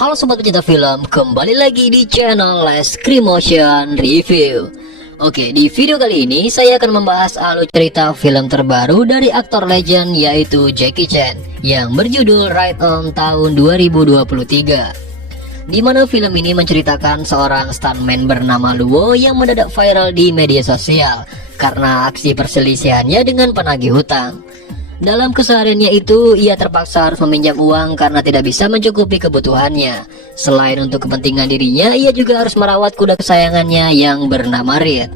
Halo sobat pecinta film, kembali lagi di channel Les Motion Review. Oke, di video kali ini saya akan membahas alur cerita film terbaru dari aktor legend yaitu Jackie Chan yang berjudul Ride On tahun 2023. Di mana film ini menceritakan seorang stuntman bernama Luo yang mendadak viral di media sosial karena aksi perselisihannya dengan penagih hutang. Dalam kesehariannya itu, ia terpaksa harus meminjam uang karena tidak bisa mencukupi kebutuhannya. Selain untuk kepentingan dirinya, ia juga harus merawat kuda kesayangannya yang bernama Reed.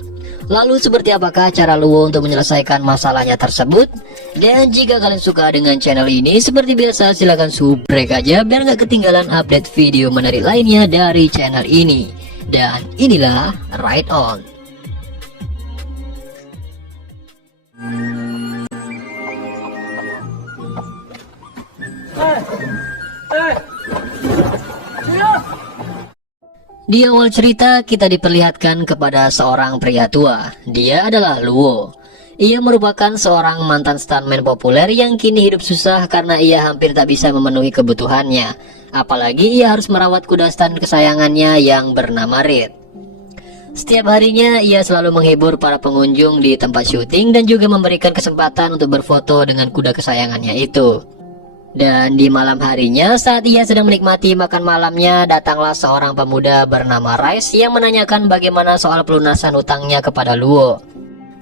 Lalu seperti apakah cara Luo untuk menyelesaikan masalahnya tersebut? Dan jika kalian suka dengan channel ini, seperti biasa silahkan subrek aja biar nggak ketinggalan update video menarik lainnya dari channel ini. Dan inilah Ride On. Di awal cerita kita diperlihatkan kepada seorang pria tua. Dia adalah Luo. Ia merupakan seorang mantan stuntman populer yang kini hidup susah karena ia hampir tak bisa memenuhi kebutuhannya. Apalagi ia harus merawat kuda stunt kesayangannya yang bernama Reed. Setiap harinya ia selalu menghibur para pengunjung di tempat syuting dan juga memberikan kesempatan untuk berfoto dengan kuda kesayangannya itu. Dan di malam harinya saat ia sedang menikmati makan malamnya, datanglah seorang pemuda bernama Rice yang menanyakan bagaimana soal pelunasan utangnya kepada Luo.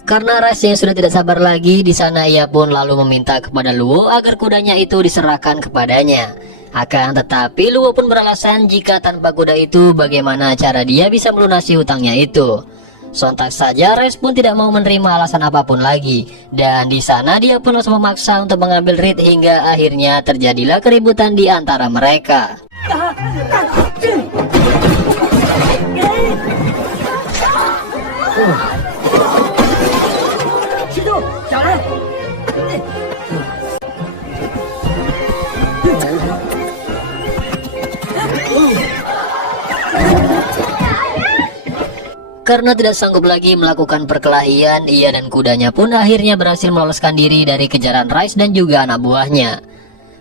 Karena Rice yang sudah tidak sabar lagi, di sana ia pun lalu meminta kepada Luo agar kudanya itu diserahkan kepadanya. Akan tetapi Luo pun beralasan jika tanpa kuda itu bagaimana cara dia bisa melunasi hutangnya itu. Sontak saja Rice pun tidak mau menerima alasan apapun lagi, dan di sana dia pun langsung memaksa untuk mengambil Reed hingga akhirnya terjadilah keributan di antara mereka. Karena tidak sanggup lagi melakukan perkelahian, ia dan kudanya pun akhirnya berhasil meloloskan diri dari kejaran Rice dan juga anak buahnya.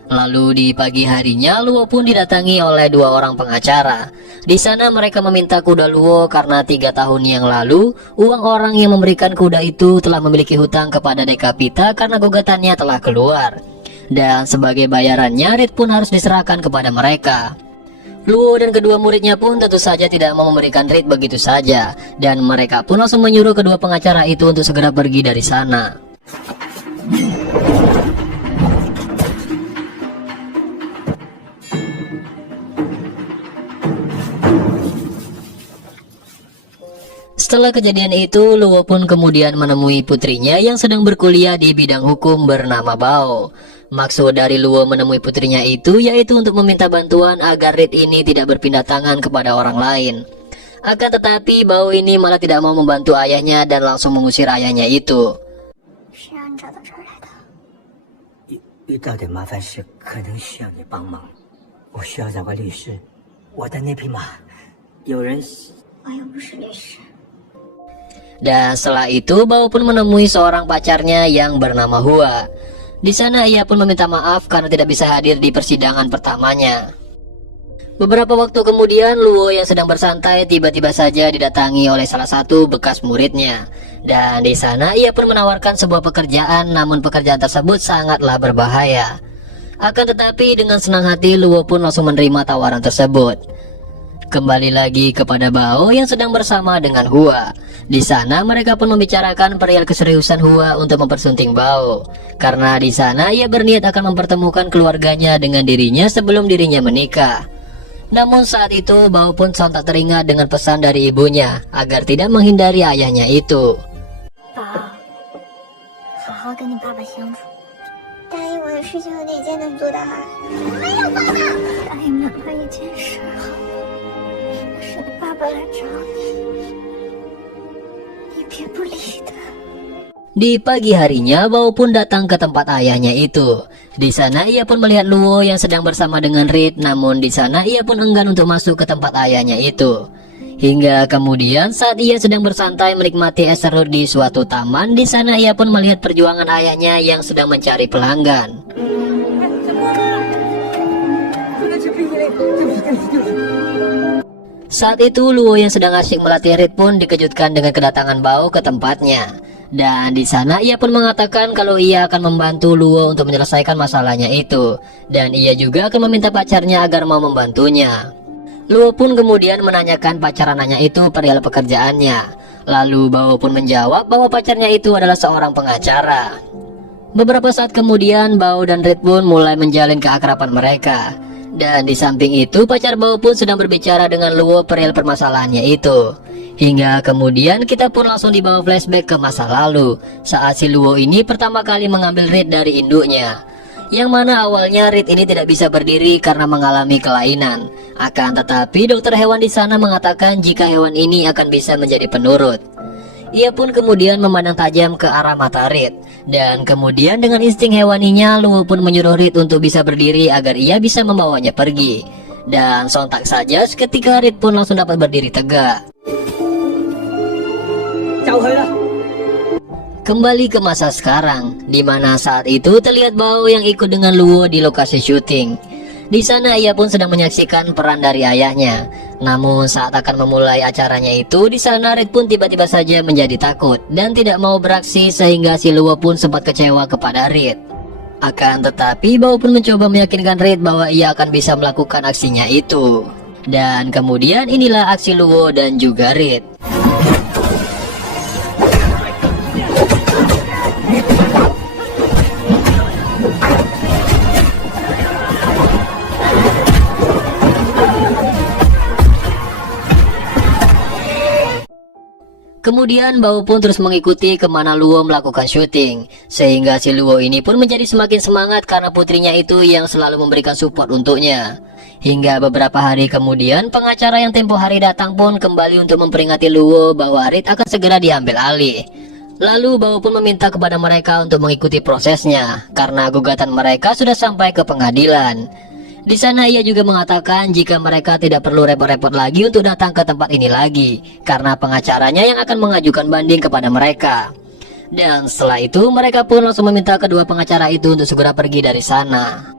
Lalu di pagi harinya Luo pun didatangi oleh dua orang pengacara. Di sana mereka meminta kuda Luo karena 3 tahun yang lalu uang orang yang memberikan kuda itu telah memiliki hutang kepada Dekapita karena gugatannya telah keluar. Dan sebagai bayarannya Reed pun harus diserahkan kepada mereka. Luo dan kedua muridnya pun tentu saja tidak mau memberikan Reed begitu saja, dan mereka pun langsung menyuruh kedua pengacara itu untuk segera pergi dari sana. Setelah kejadian itu, Luo pun kemudian menemui putrinya yang sedang berkuliah di bidang hukum bernama Bao. Maksud dari Luo menemui putrinya itu yaitu untuk meminta bantuan agar Reed ini tidak berpindah tangan kepada orang lain. Akan tetapi Bao ini malah tidak mau membantu ayahnya dan langsung mengusir ayahnya itu. Dan setelah itu Bao pun menemui seorang pacarnya yang bernama Hua. Di sana ia pun meminta maaf karena tidak bisa hadir di persidangan pertamanya. Beberapa waktu kemudian Luo yang sedang bersantai tiba-tiba saja didatangi oleh salah satu bekas muridnya. Dan di sana ia pun menawarkan sebuah pekerjaan, namun pekerjaan tersebut sangatlah berbahaya. Akan tetapi dengan senang hati Luo pun langsung menerima tawaran tersebut. Kembali lagi kepada Bao yang sedang bersama dengan Hua. Di sana mereka pun membicarakan perihal keseriusan Hua untuk mempersunting Bao. Karena di sana ia berniat akan mempertemukan keluarganya dengan dirinya sebelum dirinya menikah. Namun saat itu Bao pun sontak teringat dengan pesan dari ibunya agar tidak menghindari ayahnya itu. Di pagi harinya Bao pun datang ke tempat ayahnya itu. Di sana ia pun melihat Luo yang sedang bersama dengan Reed, namun di sana ia pun enggan untuk masuk ke tempat ayahnya itu. Hingga kemudian saat ia sedang bersantai menikmati es serut di suatu taman, di sana ia pun melihat perjuangan ayahnya yang sedang mencari pelanggan. Saat itu Luo yang sedang asyik melatih Reed pun dikejutkan dengan kedatangan Bao ke tempatnya. Dan di sana ia pun mengatakan kalau ia akan membantu Luo untuk menyelesaikan masalahnya itu. Dan ia juga akan meminta pacarnya agar mau membantunya. Luo pun kemudian menanyakan pacarannya itu perihal pekerjaannya. Lalu Bao pun menjawab bahwa pacarnya itu adalah seorang pengacara. Beberapa saat kemudian Bao dan Reed pun mulai menjalin keakraban mereka. Dan di samping itu pacar Bao pun sedang berbicara dengan Luo perihal permasalahannya itu. Hingga kemudian kita pun langsung dibawa flashback ke masa lalu saat si Luo ini pertama kali mengambil Reed dari induknya. Yang mana awalnya Reed ini tidak bisa berdiri karena mengalami kelainan. Akan tetapi dokter hewan di sana mengatakan jika hewan ini akan bisa menjadi penurut. Ia pun kemudian memandang tajam ke arah mata Reed. Dan kemudian dengan insting hewaninya Luo pun menyuruh Reed untuk bisa berdiri agar ia bisa membawanya pergi. Dan sontak saja seketika Reed pun langsung dapat berdiri tegak. Kembali ke masa sekarang, di mana saat itu terlihat Bao yang ikut dengan Luo di lokasi syuting. Di sana ia pun sedang menyaksikan peran dari ayahnya. Namun saat akan memulai acaranya itu, di sana Reed pun tiba-tiba saja menjadi takut dan tidak mau beraksi sehingga si Luo pun sempat kecewa kepada Reed. Akan tetapi Bao pun mencoba meyakinkan Reed bahwa ia akan bisa melakukan aksinya itu. Dan kemudian inilah aksi Luo dan juga Reed. Kemudian Bao pun terus mengikuti kemana Luo melakukan syuting. Sehingga si Luo ini pun menjadi semakin semangat karena putrinya itu yang selalu memberikan support untuknya. Hingga beberapa hari kemudian pengacara yang tempo hari datang pun kembali untuk memperingati Luo bahwa Reed akan segera diambil alih. Lalu Bao pun meminta kepada mereka untuk mengikuti prosesnya karena gugatan mereka sudah sampai ke pengadilan. Di sana ia juga mengatakan jika mereka tidak perlu repot-repot lagi untuk datang ke tempat ini lagi karena pengacaranya yang akan mengajukan banding kepada mereka. Dan setelah itu mereka pun langsung meminta kedua pengacara itu untuk segera pergi dari sana.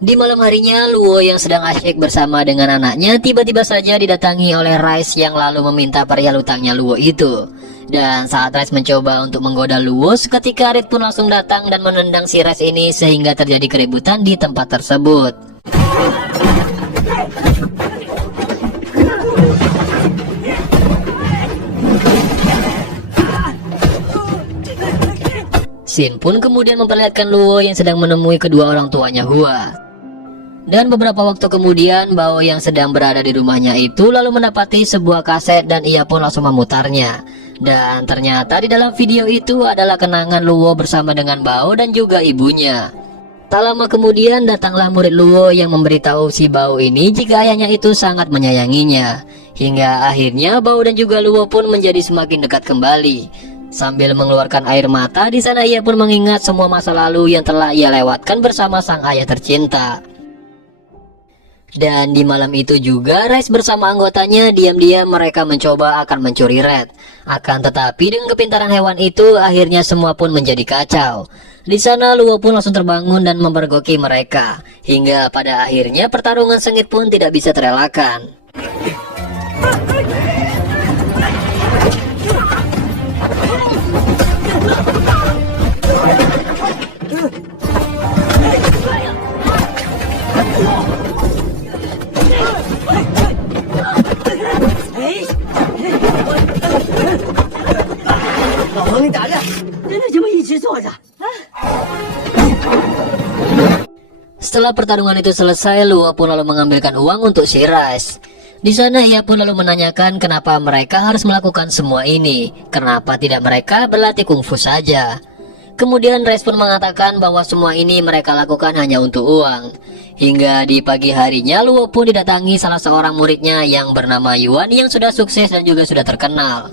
Di malam harinya Luo yang sedang asyik bersama dengan anaknya tiba-tiba saja didatangi oleh Rice yang lalu meminta perihal utangnya Luo itu. Dan saat Rice mencoba untuk menggoda Luo, seketika Reed pun langsung datang dan menendang si Rice ini sehingga terjadi keributan di tempat tersebut. Shin pun kemudian memperlihatkan Luo yang sedang menemui kedua orang tuanya Hua. Dan beberapa waktu kemudian Bao yang sedang berada di rumahnya itu lalu mendapati sebuah kaset dan ia pun langsung memutarnya. Dan ternyata di dalam video itu adalah kenangan Luo bersama dengan Bao dan juga ibunya. Tak lama kemudian datanglah murid Luo yang memberitahu si Bao ini jika ayahnya itu sangat menyayanginya. Hingga akhirnya Bao dan juga Luo pun menjadi semakin dekat kembali. Sambil mengeluarkan air mata, di sana ia pun mengingat semua masa lalu yang telah ia lewatkan bersama sang ayah tercinta. Dan di malam itu juga Rice bersama anggotanya diam-diam mereka mencoba akan mencuri Reed. Akan tetapi dengan kepintaran hewan itu akhirnya semua pun menjadi kacau. Di sana Luo pun langsung terbangun dan memergoki mereka. Hingga pada akhirnya pertarungan sengit pun tidak bisa terelakkan. Setelah pertarungan itu selesai, Luo pun lalu mengambilkan uang untuk si Rice. Di sana ia pun lalu menanyakan kenapa mereka harus melakukan semua ini. Kenapa tidak mereka berlatih kungfu saja? Kemudian Rice pun mengatakan bahwa semua ini mereka lakukan hanya untuk uang. Hingga di pagi harinya Luo pun didatangi salah seorang muridnya yang bernama Yuan yang sudah sukses dan juga sudah terkenal.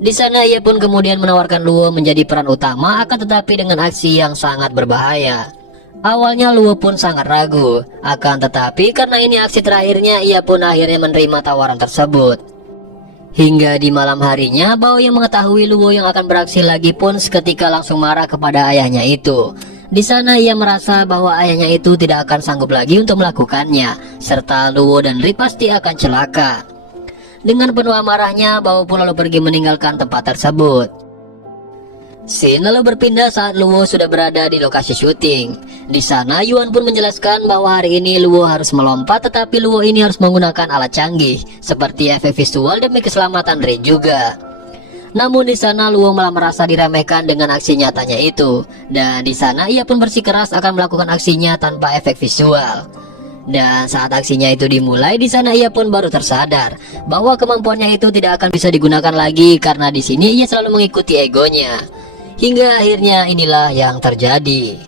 Di sana ia pun kemudian menawarkan Luo menjadi peran utama, akan tetapi dengan aksi yang sangat berbahaya. Awalnya Luo pun sangat ragu, akan tetapi karena ini aksi terakhirnya ia pun akhirnya menerima tawaran tersebut. Hingga di malam harinya Bao yang mengetahui Luo yang akan beraksi lagi pun seketika langsung marah kepada ayahnya itu. Di sana ia merasa bahwa ayahnya itu tidak akan sanggup lagi untuk melakukannya, serta Luo dan Reed pasti akan celaka. Dengan penuh amarahnya, Bao pun lalu pergi meninggalkan tempat tersebut. Scene lalu berpindah saat Luo sudah berada di lokasi syuting. Di sana Yuan pun menjelaskan bahwa hari ini Luo harus melompat, tetapi Luo ini harus menggunakan alat canggih seperti efek visual demi keselamatan Reed juga. Namun di sana Luo malah merasa diremehkan dengan aksi nyatanya itu, dan di sana ia pun bersikeras akan melakukan aksinya tanpa efek visual. Dan saat aksinya itu dimulai, di sana ia pun baru tersadar bahwa kemampuannya itu tidak akan bisa digunakan lagi karena di sini ia selalu mengikuti egonya. Hingga akhirnya inilah yang terjadi.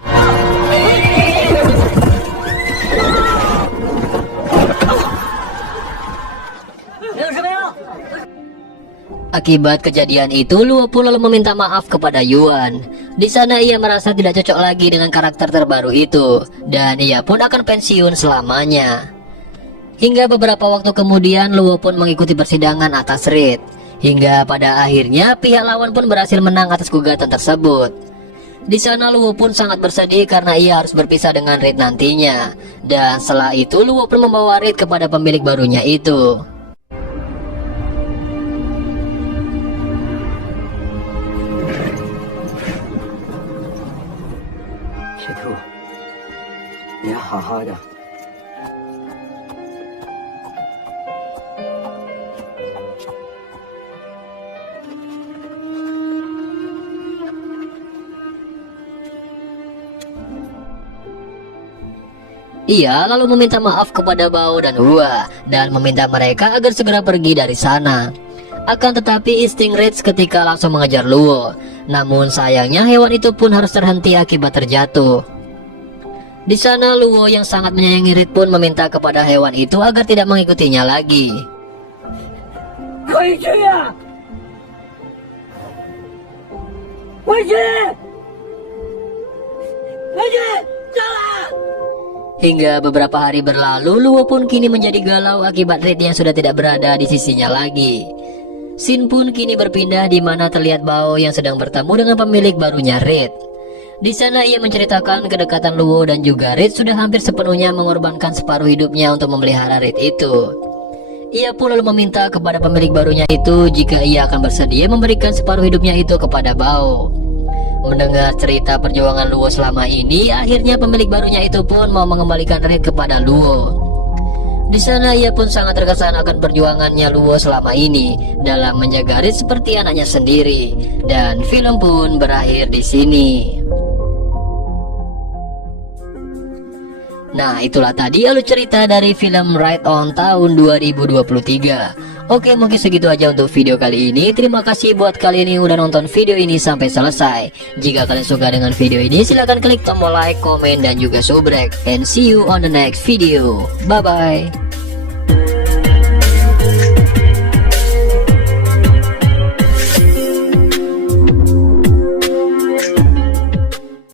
Akibat kejadian itu, Luo pun lalu meminta maaf kepada Yuan. Di sana ia merasa tidak cocok lagi dengan karakter terbaru itu, dan ia pun akan pensiun selamanya. Hingga beberapa waktu kemudian, Luo pun mengikuti persidangan atas Reed. Hingga pada akhirnya pihak lawan pun berhasil menang atas gugatan tersebut. Di sana Luo pun sangat bersedih karena ia harus berpisah dengan Reed nantinya. Dan setelah itu Luo pun membawa Reed kepada pemilik barunya itu. 铁兔，你要好好的。Ia lalu meminta maaf kepada Bao dan Hua dan meminta mereka agar segera pergi dari sana. Akan tetapi insting Reed ketika langsung mengejar Luo. Namun sayangnya hewan itu pun harus terhenti akibat terjatuh. Di sana Luo yang sangat menyayangi Reed pun meminta kepada hewan itu agar tidak mengikutinya lagi. Hingga beberapa hari berlalu, Luo pun kini menjadi galau akibat Reed yang sudah tidak berada di sisinya lagi. Scene pun kini berpindah di mana terlihat Bao yang sedang bertemu dengan pemilik barunya Reed. Di sana ia menceritakan kedekatan Luo dan juga Reed sudah hampir sepenuhnya mengorbankan separuh hidupnya untuk memelihara Reed itu. Ia pun lalu meminta kepada pemilik barunya itu jika ia akan bersedia memberikan separuh hidupnya itu kepada Bao. Mendengar cerita perjuangan Luo selama ini, akhirnya pemilik barunya itu pun mau mengembalikan Reed kepada Luo. Di sana ia pun sangat terkesan akan perjuangannya Luo selama ini dalam menjaga Reed seperti anaknya sendiri. Dan film pun berakhir di sini. Nah, itulah tadi alur cerita dari film Ride On tahun 2023. Oke, mungkin segitu aja untuk video kali ini. Terima kasih buat kalian yang udah nonton video ini sampai selesai. Jika kalian suka dengan video ini, silahkan klik tombol like, komen, dan juga subrek. And see you on the next video. Bye-bye.